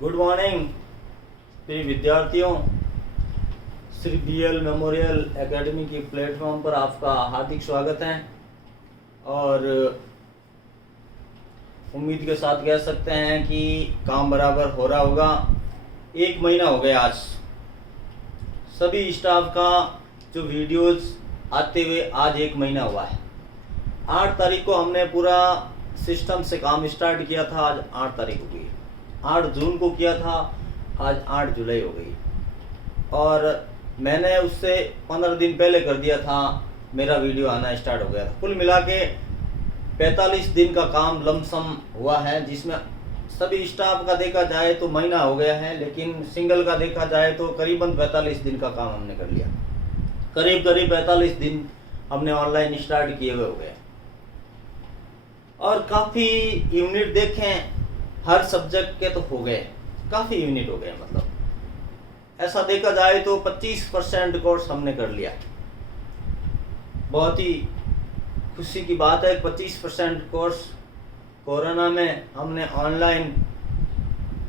Good morning प्रिय विद्यार्थियों। Shri BL memorial academy के प्लेटफॉर्म पर आपका हार्दिक स्वागत है और उम्मीद के साथ कह सकते हैं कि काम बराबर हो रहा होगा। 1 महीना हो गया आज सभी स्टाफ का जो वीडियोस आते हुए आज 1 महीना हुआ है। 8 तारीख को हमने पूरा सिस्टम से काम स्टार्ट किया था, आज 8 तारीख हो गई। 8 जून को किया था, आज 8 जुलाई हो गई और मैंने उससे 15 दिन पहले कर दिया था, मेरा वीडियो आना स्टार्ट हो गया था। कुल मिला के 45 दिन का काम लमसम हुआ है, जिसमें सभी स्टाफ का देखा जाए तो महीना हो गया है, लेकिन सिंगल का देखा जाए तो करीबन 45 दिन का काम हमने कर लिया। करीब 45 दिन हमने ऑनलाइन स्टार्ट किए हुए हो गए और काफ़ी यूनिट देखें, हर सब्जेक्ट के तो हो गए, काफ़ी यूनिट हो गए। मतलब ऐसा देखा जाए तो 25% कोर्स हमने कर लिया। बहुत ही खुशी की बात है, 25% कोर्स कोरोना में हमने ऑनलाइन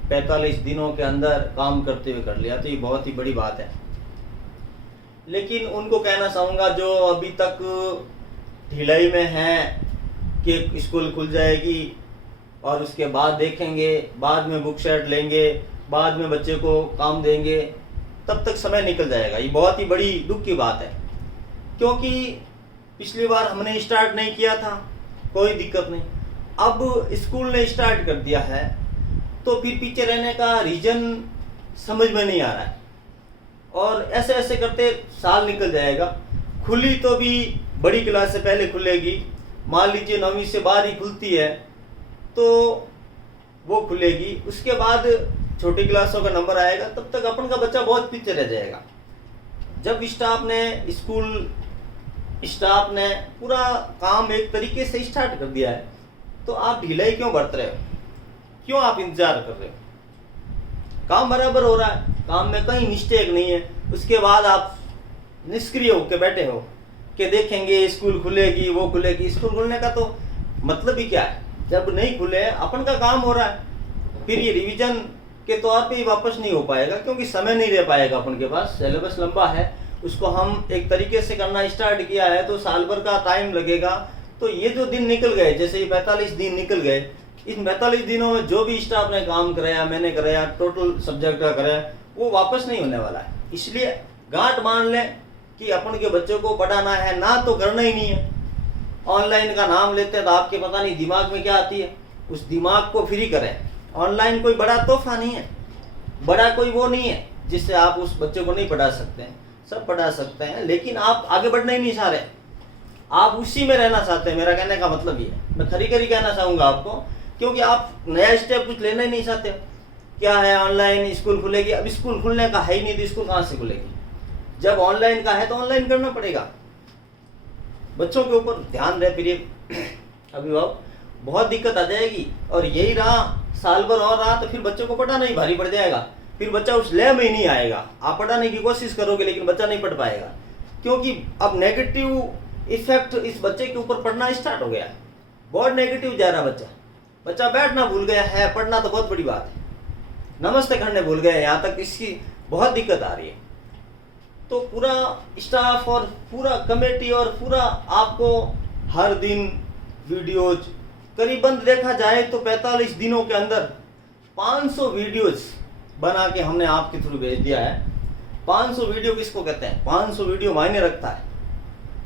45 दिनों के अंदर काम करते हुए कर लिया, तो ये बहुत ही बड़ी बात है। लेकिन उनको कहना चाहूँगा जो अभी तक ढिलाई में हैं कि स्कूल खुल जाएगी और उसके बाद देखेंगे, बाद में बुक सेट लेंगे, बाद में बच्चे को काम देंगे, तब तक समय निकल जाएगा। ये बहुत ही बड़ी दुख की बात है, क्योंकि पिछली बार हमने स्टार्ट नहीं किया था, कोई दिक्कत नहीं। अब स्कूल ने स्टार्ट कर दिया है तो फिर पीछे रहने का रीज़न समझ में नहीं आ रहा है और ऐसे ऐसे करते साल निकल जाएगा। खुली तो भी बड़ी क्लास से पहले खुलेगी, मान लीजिए 9वीं से बाद ही खुलती है तो वो खुलेगी, उसके बाद छोटी क्लासों का नंबर आएगा, तब तक अपन का बच्चा बहुत पीछे रह जाएगा। जब स्कूल स्टाफ ने पूरा काम एक तरीके से स्टार्ट कर दिया है तो आप ढिलाई क्यों बरत रहे हो, क्यों आप इंतजार कर रहे हो? काम बराबर हो रहा है, काम में कहीं मिस्टेक नहीं है, उसके बाद आप निष्क्रिय होकर बैठे हो कि देखेंगे स्कूल खुलेगी, वो खुलेगी। स्कूल खुलने का तो मतलब ही क्या है? जब नहीं खुले अपन का काम हो रहा है, फिर ये रिवीजन के तौर पे ही वापस नहीं हो पाएगा, क्योंकि समय नहीं रह पाएगा अपन के पास। सिलेबस लंबा है, उसको हम एक तरीके से करना स्टार्ट किया है तो साल भर का टाइम लगेगा। तो ये जो दिन निकल गए, जैसे ये 45 दिन निकल गए, इन 45 दिनों में जो भी स्टाफ ने काम कराया, मैंने कराया, टोटल सब्जेक्ट का कराया, वो वापस नहीं होने वाला है। इसलिए गांठ मान लें कि अपन के बच्चों को पढ़ाना है ना, तो करना ही नहीं है। ऑनलाइन का नाम लेते हैं तो आपके पता नहीं दिमाग में क्या आती है, उस दिमाग को फ्री करें। ऑनलाइन कोई बड़ा तोहफा नहीं है, बड़ा कोई वो नहीं है जिससे आप उस बच्चे को नहीं पढ़ा सकते हैं। सब पढ़ा सकते हैं, लेकिन आप आगे बढ़ना ही नहीं चाह रहे, आप उसी में रहना चाहते हैं। मेरा कहने का मतलब ये है, मैं खरी खरी कहना चाहूँगा आपको, क्योंकि आप नया स्टेप कुछ लेना ही नहीं चाहते। क्या है, ऑनलाइन स्कूल खुलेगी, अब स्कूल खुलने का है ही नहीं तो स्कूल कहाँ से खुलेगी? जब ऑनलाइन का है तो ऑनलाइन करना पड़ेगा। बच्चों के ऊपर ध्यान रहे प्रिय अभिभावक, बहुत दिक्कत आ जाएगी। और यही रहा, साल भर और रहा तो फिर बच्चों को पढ़ाना ही भारी पड़ जाएगा, फिर बच्चा उस लय में ही नहीं आएगा। आप पढ़ाने की कोशिश करोगे लेकिन बच्चा नहीं पढ़ पाएगा, क्योंकि अब नेगेटिव इफेक्ट इस बच्चे के ऊपर पड़ना स्टार्ट हो गया है। बहुत नेगेटिव जा रहा बच्चा बैठना भूल गया है, पढ़ना तो बहुत बड़ी बात है, नमस्ते करने भूल गए, यहाँ तक इसकी बहुत दिक्कत आ रही है। तो पूरा स्टाफ और पूरा कमेटी और पूरा आपको हर दिन वीडियोज, करीबन देखा जाए तो 45 दिनों के अंदर 500 वीडियोज बना के हमने आपके थ्रू भेज दिया है। 500 वीडियो किसको कहते हैं? 500 वीडियो मायने रखता है,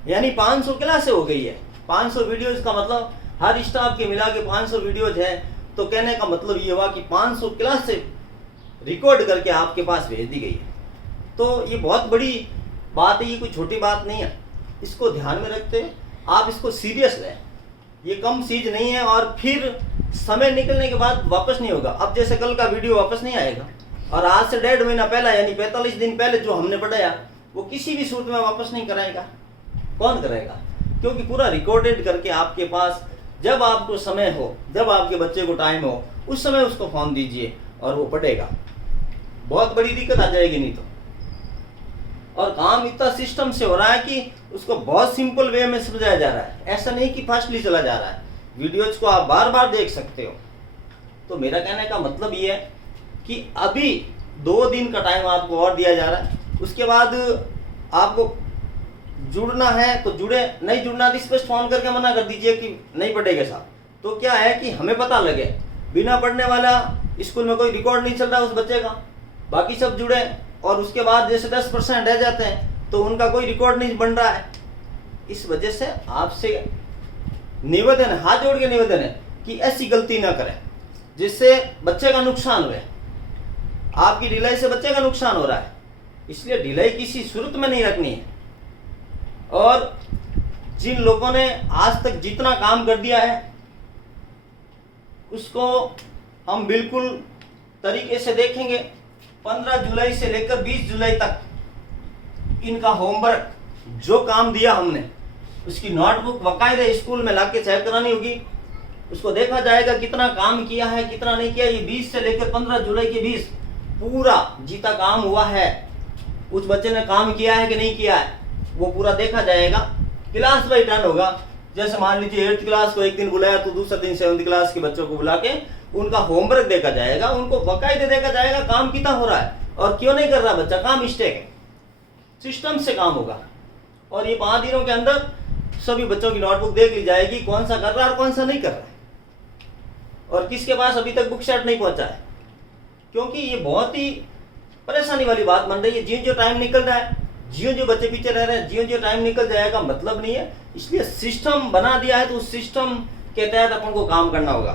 यानी 500 क्लासें हो गई है। 500 वीडियोज का मतलब हर स्टाफ के मिला के 500 वीडियोज है, तो कहने का मतलब ये हुआ कि 500 क्लासें रिकॉर्ड करके आपके पास भेज दी गई है। तो ये बहुत बड़ी बात है, ये कोई छोटी बात नहीं है। इसको ध्यान में रखते आप इसको सीरियस लें, ये कम चीज़ नहीं है। और फिर समय निकलने के बाद वापस नहीं होगा। अब जैसे कल का वीडियो वापस नहीं आएगा, और आज से 1.5 महीना पहले यानी 45 दिन पहले जो हमने पढ़ाया वो किसी भी सूट में वापस नहीं कराएगा। कौन कराएगा? क्योंकि पूरा रिकॉर्डेड करके आपके पास, जब आपको समय हो, जब आपके बच्चे को टाइम हो, उस समय उसको फोन दीजिए और वो पढ़ेगा। बहुत बड़ी दिक्कत आ जाएगी नहीं तो। और काम इतना सिस्टम से हो रहा है कि उसको बहुत सिंपल वे में समझाया जा रहा है, ऐसा नहीं कि फास्टली चला जा रहा है। वीडियोज को आप बार बार देख सकते हो। तो मेरा कहने का मतलब ये है कि अभी 2 दिन का टाइम आपको और दिया जा रहा है, उसके बाद आपको जुड़ना है तो जुड़े, नहीं जुड़ना तो स्पष्ट फोन करके मना कर दीजिए कि नहीं पढ़ेगा साहब। तो क्या है कि हमें पता लगे, बिना पढ़ने वाला स्कूल में कोई रिकॉर्ड नहीं चल रहा उस बच्चे का, बाकी सब जुड़े, और उसके बाद जैसे 10% रह जाते हैं तो उनका कोई रिकॉर्ड नहीं बन रहा है। इस वजह से आपसे निवेदन है, हाथ जोड़ के निवेदन है कि ऐसी गलती ना करें जिससे बच्चे का नुकसान हुए। आपकी ढिलाई से बच्चे का नुकसान हो रहा है, इसलिए ढिलाई किसी सूरत में नहीं रखनी है। और जिन लोगों ने आज तक जितना काम कर दिया है उसको हम बिल्कुल तरीके से देखेंगे। 15 जुलाई से लेकर 20 जुलाई तक इनका होमवर्क जो काम दिया हमने, उसकी नोटबुक बाकायदे स्कूल में लाके चेक करानी होगी। उसको देखा जाएगा कितना काम किया है कितना नहीं किया। ये 20 से लेकर 15 जुलाई के 20 पूरा जीता काम हुआ है, उस बच्चे ने काम किया है कि नहीं किया है वो पूरा देखा जाएगा। क्लास बाई टर्न होगा, जैसे मान लीजिए 8th क्लास को एक दिन बुलाया तो दूसरा दिन 7th क्लास के बच्चों को बुला के उनका होमवर्क देखा जाएगा, उनको बाकायदे देखा जाएगा काम कितना हो रहा है और क्यों नहीं कर रहा बच्चा, काम मिस्टेक है, सिस्टम से काम होगा। और ये 5 दिनों के अंदर सभी बच्चों की नोटबुक देख ली जाएगी, कौन सा कर रहा है और कौन सा नहीं कर रहा है, और किसके पास अभी तक बुक सेट नहीं पहुंचा है। क्योंकि ये बहुत ही परेशानी वाली बात बन रही है। जियो जो टाइम निकल रहा है, जियो जो बच्चे पीछे रह रहे हैं, जियो जो टाइम निकल जाएगा मतलब नहीं है। इसलिए सिस्टम बना दिया है तो उस सिस्टम के तहत अपन को काम करना होगा।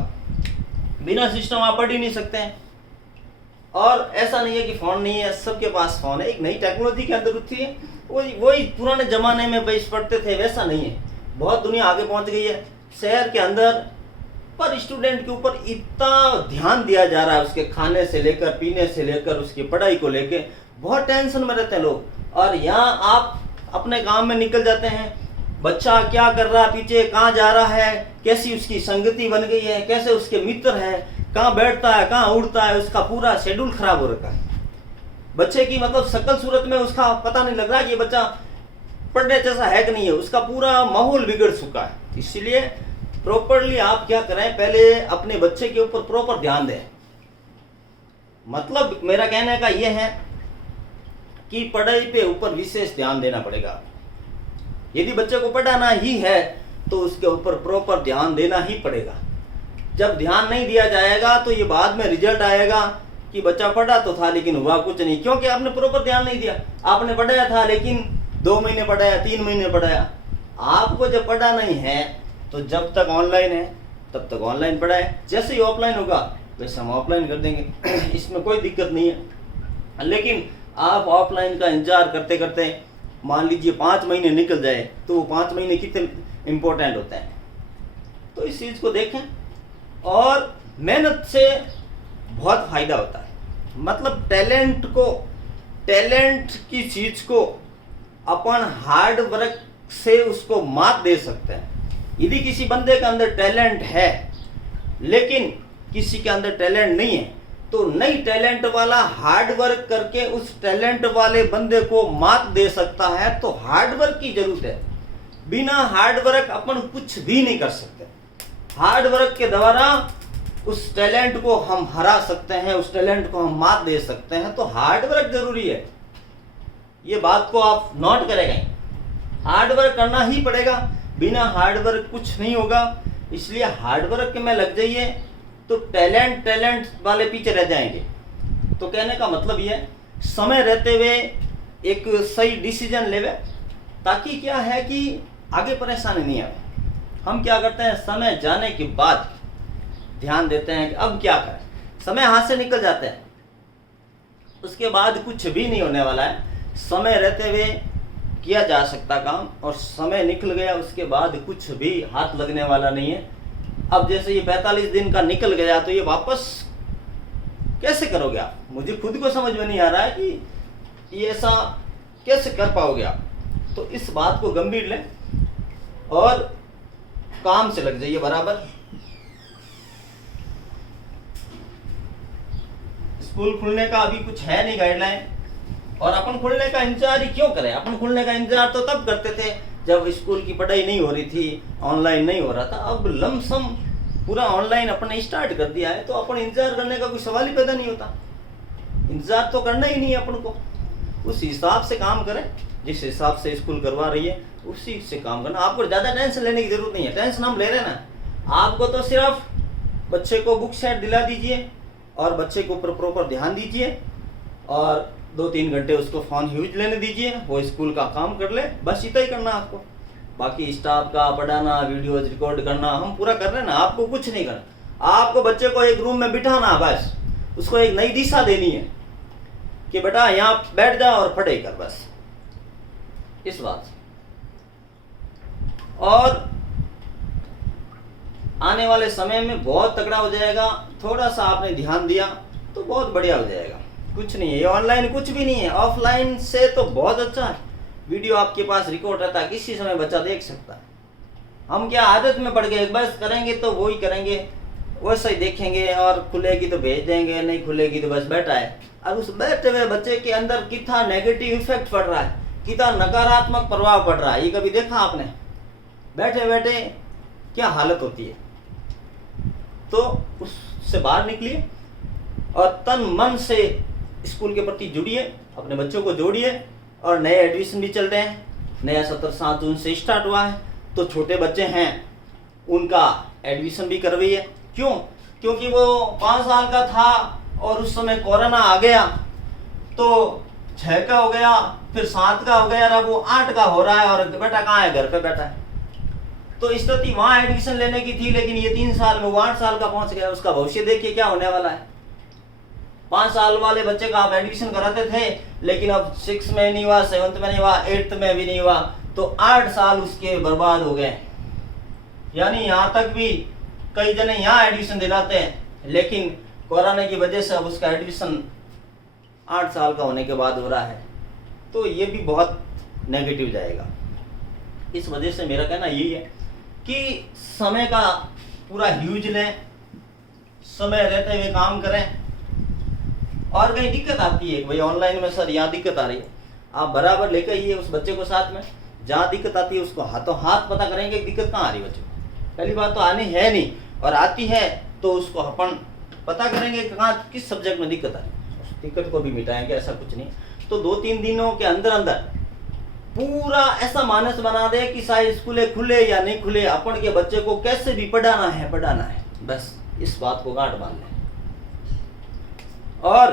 बिना सिस्टम आप पढ़ ही नहीं सकते हैं। और ऐसा नहीं है कि फोन नहीं है, सबके पास फोन है, एक नई टेक्नोलॉजी के अंदर उठी है। वही पुराने जमाने में बेस पढ़ते थे वैसा नहीं है, बहुत दुनिया आगे पहुंच गई है। शहर के अंदर पर स्टूडेंट के ऊपर इतना ध्यान दिया जा रहा है, उसके खाने से लेकर पीने से लेकर उसकी पढ़ाई को लेकर बहुत टेंशन में रहते हैं लोग। और यहाँ आप अपने काम में निकल जाते हैं, बच्चा क्या कर रहा है पीछे, कहाँ जा रहा है, कैसी उसकी संगति बन गई है, कैसे उसके मित्र हैं, कहाँ बैठता है कहाँ उड़ता है, उसका पूरा शेड्यूल खराब हो रखा है। बच्चे की मतलब शकल सूरत में उसका पता नहीं लग रहा कि ये बच्चा पढ़ने जैसा है कि नहीं है, उसका पूरा माहौल बिगड़ चुका है। इसलिए प्रॉपरली आप क्या करें, पहले अपने बच्चे के ऊपर प्रॉपर ध्यान दें। मतलब मेरा कहने का यह है कि पढ़ाई पे ऊपर विशेष ध्यान देना पड़ेगा। यदि बच्चे को पढ़ाना ही है तो उसके ऊपर प्रॉपर ध्यान देना ही पड़ेगा। जब ध्यान नहीं दिया जाएगा तो ये बाद में रिजल्ट आएगा कि बच्चा पढ़ा तो था लेकिन हुआ कुछ नहीं, क्योंकि आपने प्रॉपर ध्यान नहीं दिया। आपने पढ़ाया था लेकिन 2 महीने पढ़ाया, 3 महीने पढ़ाया। आपको जब पढ़ा नहीं है तो जब तक ऑनलाइन है तब तक ऑनलाइन पढ़ाए, जैसे ही ऑफलाइन होगा वैसे हम ऑफलाइन कर देंगे इसमें कोई दिक्कत नहीं है। लेकिन आप ऑफलाइन का इंतजार करते करते मान लीजिए 5 महीने निकल जाए तो वो 5 महीने कितने इम्पोर्टेंट होते हैं। तो इस चीज़ को देखें और मेहनत से बहुत फायदा होता है। मतलब टैलेंट की चीज को अपन हार्ड वर्क से उसको मात दे सकते हैं। यदि किसी बंदे के अंदर टैलेंट है लेकिन किसी के अंदर टैलेंट नहीं है तो नई टैलेंट वाला हार्ड वर्क करके उस टैलेंट वाले बंदे को मात दे सकता है। तो हार्ड वर्क की जरूरत है, बिना हार्ड वर्क अपन कुछ भी नहीं कर सकते। हार्ड वर्क के द्वारा उस टैलेंट को हम हरा सकते हैं, उस टैलेंट को हम मात दे सकते हैं। तो हार्ड वर्क जरूरी है, ये बात को आप नोट करेंगे। हार्ड वर्क करना ही पड़ेगा, बिना हार्ड वर्क कुछ नहीं होगा। इसलिए हार्ड वर्क में लग जाइए तो टैलेंट वाले पीछे रह जाएंगे। तो कहने का मतलब ये समय रहते हुए एक सही डिसीजन लेवे, ताकि क्या है कि आगे परेशानी नहीं आए। हम क्या करते हैं, समय जाने के बाद ध्यान देते हैं कि अब क्या करें, समय हाथ से निकल जाते हैं, उसके बाद कुछ भी नहीं होने वाला है। समय रहते हुए किया जा सकता काम, और समय निकल गया उसके बाद कुछ भी हाथ लगने वाला नहीं है। अब जैसे ये 45 दिन का निकल गया तो ये वापस कैसे करोगे आप? मुझे खुद को समझ में नहीं आ रहा है कि ये ऐसा कैसे कर पाओगे आप। तो इस बात को गंभीर लें और काम से लग जाइए बराबर। स्कूल खुलने का अभी कुछ है नहीं गाइडलाइन, और अपन खुलने का इंतजार ही क्यों करें। अपन खुलने का इंतजार तो तब करते थे जब स्कूल की पढ़ाई नहीं हो रही थी, ऑनलाइन नहीं हो रहा था। अब लमसम पूरा ऑनलाइन अपने स्टार्ट कर दिया है तो अपन इंतजार करने का कोई सवाल ही पैदा नहीं होता। इंतजार तो करना ही नहीं है अपन को, उस हिसाब से काम करें, जिस हिसाब से स्कूल करवा रही है उसी से काम करना। आपको ज़्यादा टेंशन लेने की जरूरत नहीं है, टेंशन हम ले रहे हैं ना। आपको तो सिर्फ बच्चे को बुक सेट दिला दीजिए और बच्चे के ऊपर प्रॉपर ध्यान दीजिए और 2-3 घंटे उसको फ़ोन यूज लेने दीजिए, वो स्कूल का काम कर ले, बस इतना ही करना आपको। बाकी स्टाफ का पढ़ाना, वीडियोज रिकॉर्ड करना हम पूरा कर रहे हैं ना, आपको कुछ नहीं करना। आपको बच्चे को एक रूम में बिठाना, बस उसको एक नई दिशा देनी है कि बेटा यहाँ बैठ जा और पढ़े कर, बस इस बात से। और आने वाले समय में बहुत तगड़ा हो जाएगा, थोड़ा सा आपने ध्यान दिया तो बहुत बढ़िया हो जाएगा। कुछ नहीं है, ये ऑनलाइन कुछ भी नहीं है, ऑफलाइन से तो बहुत अच्छा है। वीडियो आपके पास रिकॉर्ड रहता है, किसी समय बच्चा देख सकता है। हम क्या आदत में पड़ गए, बस करेंगे तो वही करेंगे, वैसा ही देखेंगे, और खुलेगी तो भेज देंगे, नहीं खुलेगी तो बस बैठा है। अब उस बैठे हुए बच्चे के अंदर कितना नेगेटिव इफेक्ट पड़ रहा है, कितना नकारात्मक प्रभाव पड़ रहा है, ये कभी देखा आपने? बैठे बैठे क्या हालत होती है। तो उससे बाहर निकलिए और तन मन से स्कूल के प्रति जुड़िए, अपने बच्चों को जोड़िए। और नए एडमिशन भी चल रहे हैं, नया सत्र 7 जून से स्टार्ट हुआ है, तो छोटे बच्चे हैं उनका एडमिशन भी करवाइए। क्यों? क्योंकि वो 5 साल का था और उस समय कोरोना आ गया, तो 6 का हो गया, फिर 7 का हो गया, अब वो 8 का हो रहा है और बेटा कहाँ है? घर पे बैठा है। तो स्थिति वहां एडमिशन लेने की थी, लेकिन ये 3 साल में वो 8 साल का पहुंच गया। उसका भविष्य देखिए क्या होने वाला है। 5 साल वाले बच्चे का आप एडमिशन कराते थे, लेकिन अब 6 में नहीं हुआ, 7th में नहीं हुआ, 8th में भी नहीं हुआ, तो 8 साल उसके बर्बाद हो गए। यानी यहाँ तक भी कई जने यहाँ एडमिशन दिलाते हैं, लेकिन कोरोना की वजह से अब उसका एडमिशन 8 साल का होने के बाद हो रहा है, तो ये भी बहुत नेगेटिव जाएगा। इस वजह से मेरा कहना यही है कि समय का पूरा यूज लें, समय रहते हुए काम करें। और कहीं दिक्कत आती है भाई ऑनलाइन में, सर यहाँ दिक्कत आ रही है, आप बराबर लेकर आइए उस बच्चे को साथ में। जहाँ दिक्कत आती है उसको हाथों हाथ पता करेंगे कि दिक्कत कहाँ आ रही है बच्चे को। पहली बात तो आनी है नहीं, और आती है तो उसको अपन पता करेंगे कहाँ किस सब्जेक्ट में दिक्कत आ रही है, उस दिक्कत को भी मिटाएंगे। ऐसा कुछ नहीं, तो 2-3 दिनों के अंदर अंदर पूरा ऐसा मानस बना दे कि सारे स्कूलें खुले या नहीं खुले, अपन के बच्चे को कैसे भी पढ़ाना है, बस इस बात को गांठ बांध लें। और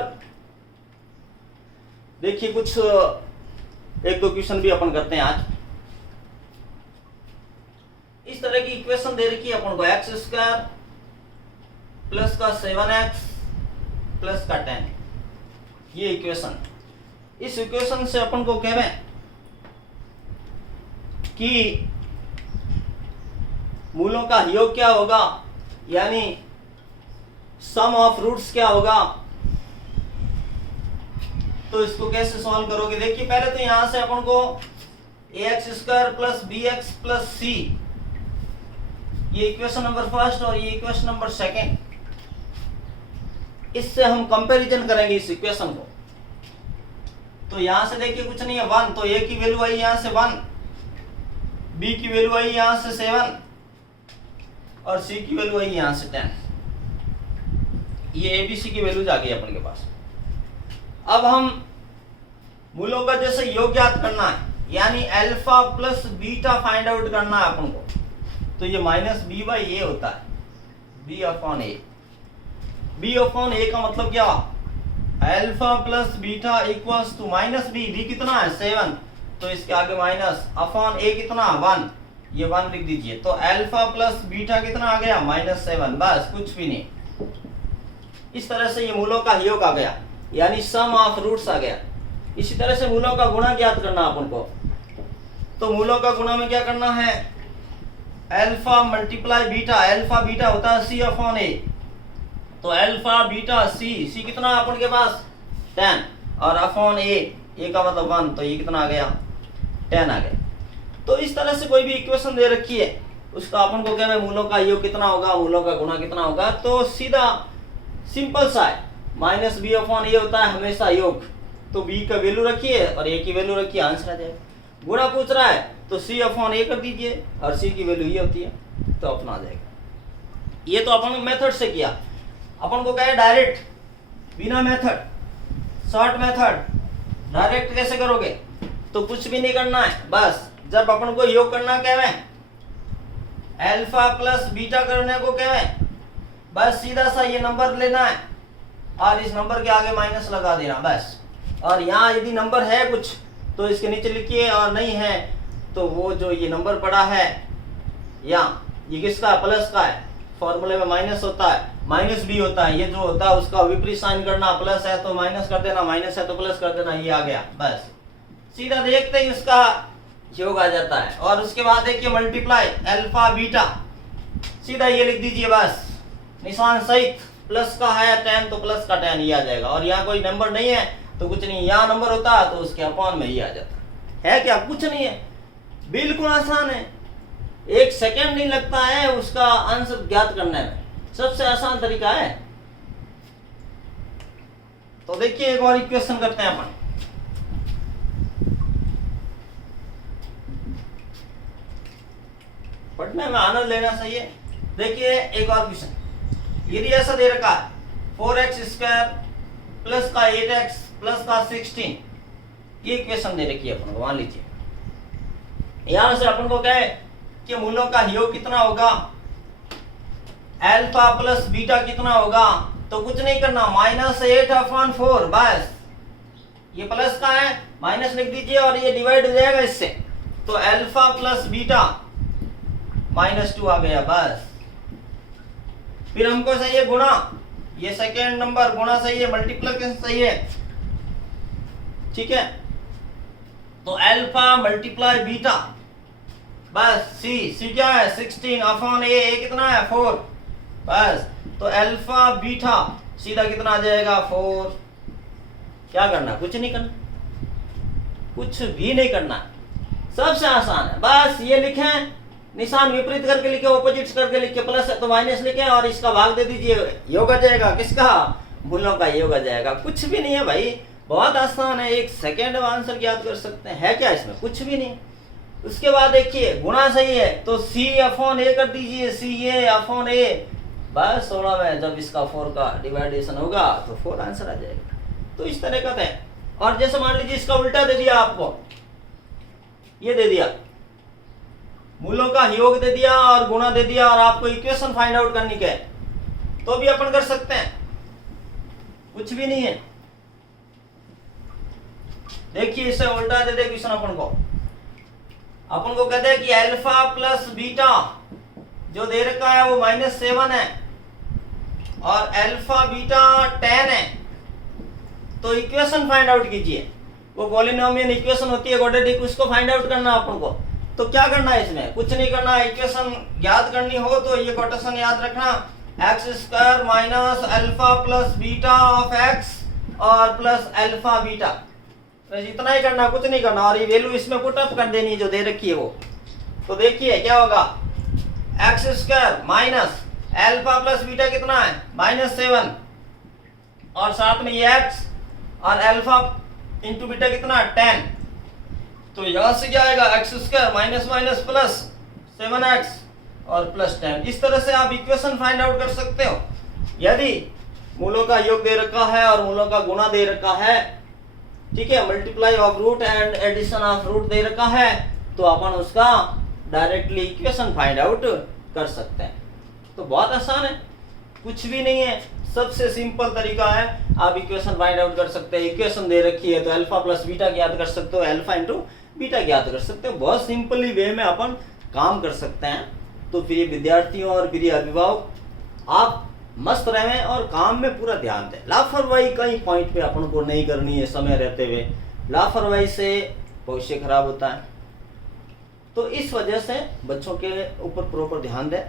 देखिए कुछ 1-2 क्वेश्चन भी अपन करते हैं आज। इस तरह की इक्वेशन दे रखी है अपन को, x² प्लस का 7x प्लस का 10, ये इक्वेशन। इस इक्वेशन से अपन को कह रहे हैं कि मूलों का योग क्या होगा, यानी सम ऑफ रूट्स क्या होगा। तो इसको कैसे सॉल्व करोगे? देखिए पहले तो यहां से अपन को ax² plus bx plus c, ये इक्वेशन नंबर 1 और ये इक्वेशन नंबर 2, इससे हम कंपैरिजन करेंगे इस इक्वेशन को। तो यहां से देखिए कुछ नहीं है 1, तो a की वैल्यू आई यहां से 1, b की वैल्यू आई यहां से 7 और c की वैल्यू आई यहां से 10। ये abc की वैल्यूज आ गई अपन के पास। अब हम मूलों का जैसे योग ज्ञात करना है, यानी alpha plus beta find out करना है अपन को, तो ये माइनस बी बाई ए होता है, B upon A. B upon A का मतलब क्या? Alpha plus beta equals to minus B. B कितना है? 7, तो इसके आगे माइनस अपॉन ए कितना? 1, ये 1 लिख दीजिए। तो अल्फा प्लस बीटा कितना आ गया? -7, बस कुछ भी नहीं। इस तरह से ये मूलों का योग आ गया, यानी सम ऑफ रूट्स आ गया। इसी तरह से मूलों का गुणा ज्ञात करना अपन को, तो मूलों का गुणा में क्या करना है? Alpha multiply beta, alpha beta होता है c अपॉन ए, तो अल्फा बीटा c कितना अपन के पास? 10, और अपॉन ए का मतलब 1, तो ये कितना आ गया? 10 आ गया। तो इस तरह से कोई भी इक्वेशन दे रखी है, उसका अपन को क्या है, मूलों का योग कितना होगा, मूलों का गुणा कितना होगा, तो सीधा सिंपल सा है, माइनस बी अपॉन ए होता है हमेशा योग, तो बी का वैल्यू रखिए और ए की वैल्यू रखिए, आंसर आ जाएगा। गुणा पूछ रहा है तो सी अपॉन ए कर दीजिए और सी की वैल्यू ये होती है, तो अपना आ जाएगा। ये तो अपन मेथड से किया, अपन को कहे डायरेक्ट बिना मेथड, शॉर्ट मेथड, डायरेक्ट कैसे करोगे? तो कुछ भी नहीं करना है, बस जब अपन को योग करना क्या है, अल्फा प्लस बीटा करने को क्या है, बस सीधा सा ये नंबर लेना है और इस नंबर के आगे माइनस लगा देना बस। और यहाँ यदि नंबर है कुछ तो इसके नीचे लिखिए, और नहीं है तो वो जो ये नंबर पड़ा है या ये किसका है, प्लस का है, फॉर्मूले में माइनस होता है, माइनस भी होता है, ये जो होता है उसका विपरीत साइन करना, प्लस है तो माइनस कर देना, माइनस है तो प्लस कर देना, ये आ गया बस। सीधा देखते ही उसका योग आ जाता है। और उसके बाद देखिए मल्टीप्लाई अल्फा बीटा, सीधा ये लिख दीजिए बस, निशान सहित, प्लस का है tan तो प्लस का tan ये आ जाएगा। और यहाँ कोई नंबर नहीं है तो कुछ नहीं, यहाँ नंबर होता तो उसके अपॉन में ही आ जाता है। क्या कुछ नहीं है, बिल्कुल आसान है, 1 सेकेंड नहीं लगता है उसका आंसर ज्ञात करने में, सबसे आसान तरीका है। तो देखिए एक और इक्वेशन करते हैं अपन, पढ़ने में आनंद लेना चाहिए। देखिए एक और क्वेश्चन, यदि ऐसा दे रखा है 4x² प्लस का 8x प्लस का 16, ये इक्वेशन दे रखी है अपन को, मान लीजिए यहां से अपन को क्या है कि मूलों का योग कितना होगा, अल्फा प्लस बीटा कितना होगा, तो कुछ नहीं करना, -8/4 बस, ये प्लस का है माइनस लिख दीजिए और ये डिवाइड हो जाएगा इससे, तो अल्फा प्लस बीटा -2 आ गया बस। फिर हमको चाहिए गुणा, ये सेकेंड नंबर गुणा सही है, मल्टीप्लिकेशन सही है, ठीक है। तो अल्फा मल्टीप्लाई बीटा बस, सी क्या है 16/a कितना है 4 बस, तो अल्फा बीटा सीधा कितना आ जाएगा 4। क्या करना, कुछ नहीं करना, कुछ भी नहीं करना, सबसे आसान है, बस ये लिखें, निशान विपरीत करके लिखे, ऑपोजिट्स करके लिखे, प्लस है तो माइनस लिखे और इसका भाग दे दीजिए, योग आ जाएगा, किसका, मूलों का योग आ जाएगा। कुछ भी नहीं है भाई, बहुत आसान है, 1 सेकेंड में आंसर याद कर सकते हैं, है क्या इसमें, कुछ भी नहीं। उसके बाद देखिए गुणा सही है तो c/a कर दीजिए, CA/a बस, 16 में जब इसका 4 का डिवाइडेशन होगा तो 4 आंसर आ जाएगा। तो इस तरह का है। और जैसे मान लीजिए इसका उल्टा दे दिया आपको, ये दे दिया, मूलों का योग दे दिया और गुणा दे दिया और आपको इक्वेशन फाइंड आउट करनी है, तो भी अपन कर सकते हैं, कुछ भी नहीं है। देखिए इसे उल्टा दे दे क्वेश्चन अपन को कहते हैं कि अल्फा प्लस बीटा जो दे रखा है वो -7 है और अल्फा बीटा 10 है, तो इक्वेशन फाइंड आउट कीजिए। वो पॉलिनोमियल इक्वेशन होती है क्वाड्रेटिक, उसको फाइंड आउट करना अपन को। तो क्या करना है इसमें, कुछ नहीं करना, इक्वेशन ज्ञात करनी हो तो ये कोटेशन याद रखना, x² minus alpha plus beta of x और प्लस अल्फा बीटा, बस इतना ही करना, कुछ नहीं करना। और ये वैल्यू इसमें पुट अप कर देनी है जो दे रखी है वो। तो देखिए क्या होगा, x² minus alpha plus beta कितना है -7 और साथ में ये x और अल्फा इंटू बीटा कितना 10, तो यहां से क्या आएगा x² minus minus plus 7x और प्लस 10। इस तरह से आप इक्वेशन फाइंड आउट कर सकते हो। यदि मूलों का योग दे रखा है और मूलों का गुणा दे रखा है, ठीक है, multiply of root and addition of root दे रखा है, तो अपन उसका डायरेक्टली इक्वेशन फाइंड आउट कर सकते हैं। तो बहुत आसान है, कुछ भी नहीं है, सबसे सिंपल तरीका है, आप इक्वेशन फाइंड आउट कर सकते हैं। इक्वेशन दे रखी है तो अल्फा प्लस बीटा ज्ञात कर सकते हो, अल्फा इंटू बीटा ज्ञात कर सकते हो। बहुत सिंपली वे में अपन काम कर सकते हैं। तो प्रिय विद्यार्थियों और प्रिय अभिभावक, आप मस्त रहें और काम में पूरा ध्यान दें। लापरवाही कई पॉइंट पे अपन को नहीं करनी है समय रहते हुए, लापरवाही से भविष्य खराब होता है। तो इस वजह से बच्चों के ऊपर प्रॉपर ध्यान दें।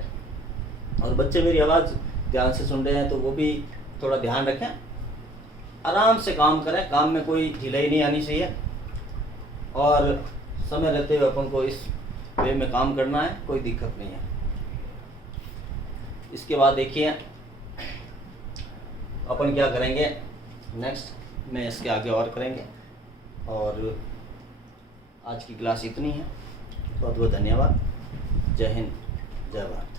और बच्चे मेरी आवाज़ ध्यान से सुन रहे हैं तो वो भी थोड़ा ध्यान रखें, आराम से काम करें, काम में कोई ढिलाई नहीं आनी चाहिए और समय रहते हुए अपन को इस वे में काम करना है, कोई दिक्कत नहीं है। इसके बाद देखिए अपन क्या करेंगे नेक्स्ट में, इसके आगे और करेंगे। और आज की क्लास इतनी है, बहुत बहुत धन्यवाद। जय हिंद, जय भारत।